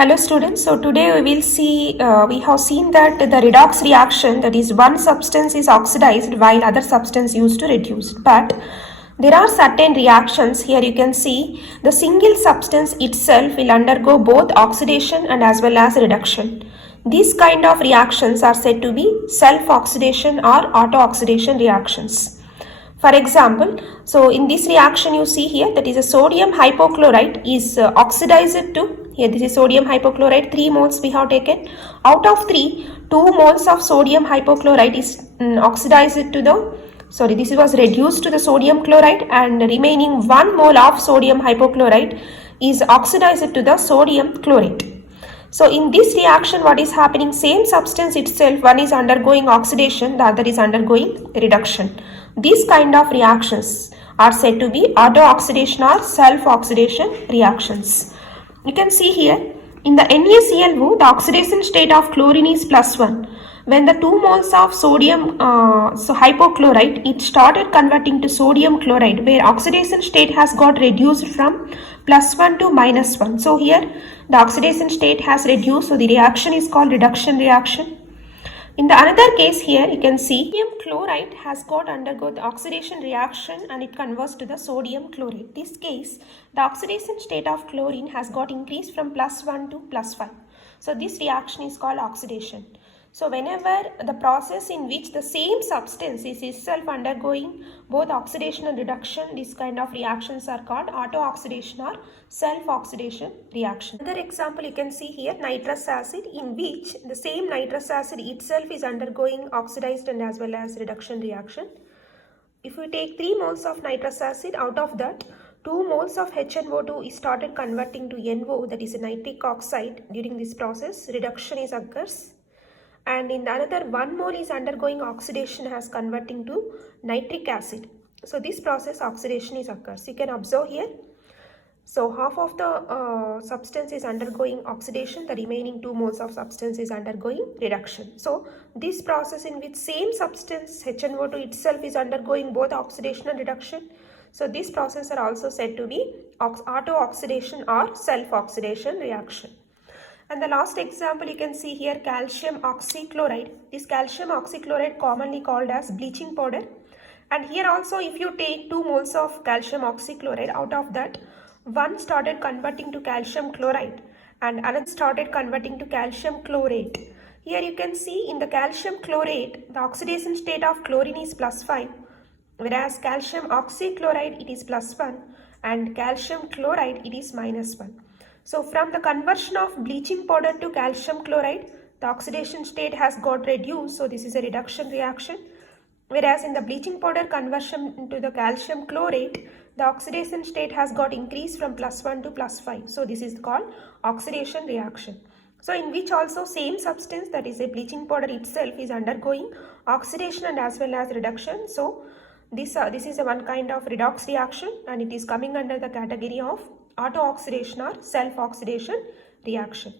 Hello students, so today we will see, we have seen that the redox reaction, that is one substance is oxidized while other substance used to reduce. But there are certain reactions. Here you can see the single substance itself will undergo both oxidation and as well as reduction. These kind of reactions are said to be self-oxidation or auto-oxidation reactions. For example, so in this reaction you see here, that is a sodium hypochlorite is oxidized to, here this is sodium hypochlorite, 3 moles we have taken. Out of 3, 2 moles of sodium hypochlorite is oxidized to the, this was reduced to the sodium chloride, and remaining 1 mole of sodium hypochlorite is oxidized to the sodium chlorate. So in this reaction what is happening, same substance itself, one is undergoing oxidation, the other is undergoing reduction. These kind of reactions are said to be auto-oxidation or self-oxidation reactions. You can see here in the NaClO, the oxidation state of chlorine is +1. When the 2 moles of sodium hypochlorite, it started converting to sodium chloride, where oxidation state has got reduced from +1 to -1. So here the oxidation state has reduced, so the reaction is called reduction reaction. In the another case here, you can see sodium chloride has got undergo the oxidation reaction and it converts to the sodium chlorate. This case, the oxidation state of chlorine has got increased from +1 to +5. So this reaction is called oxidation. So whenever the process in which the same substance is itself undergoing both oxidation and reduction, these kind of reactions are called auto-oxidation or self-oxidation reaction. Another example you can see here, nitrous acid, in which the same nitrous acid itself is undergoing oxidized and as well as reduction reaction. If we take 3 moles of nitrous acid, out of that 2 moles of HNO2 is started converting to NO, that is a nitric oxide. During this process, reduction is occurs. And in the another 1 mole is undergoing oxidation as converting to nitric acid. So this process oxidation is occurs. You can observe here. So half of the substance is undergoing oxidation, the remaining 2 moles of substance is undergoing reduction. So this process in which same substance HNO2 itself is undergoing both oxidation and reduction. So this process are also said to be auto-oxidation or self-oxidation reaction. And the last example you can see here, calcium oxychloride. This calcium oxychloride commonly called as bleaching powder. And here also if you take 2 moles of calcium oxychloride, out of that one started converting to calcium chloride and another started converting to calcium chlorate. Here you can see in the calcium chlorate, the oxidation state of chlorine is +5, whereas calcium oxychloride it is +1 and calcium chloride it is -1. So from the conversion of bleaching powder to calcium chloride, the oxidation state has got reduced. So this is a reduction reaction. Whereas in the bleaching powder conversion into the calcium chlorate, the oxidation state has got increased from +1 to +5. So this is called oxidation reaction. So in which also same substance, that is a bleaching powder itself, is undergoing oxidation and as well as reduction. So this is a one kind of redox reaction and it is coming under the category of auto-oxidation or self-oxidation reaction.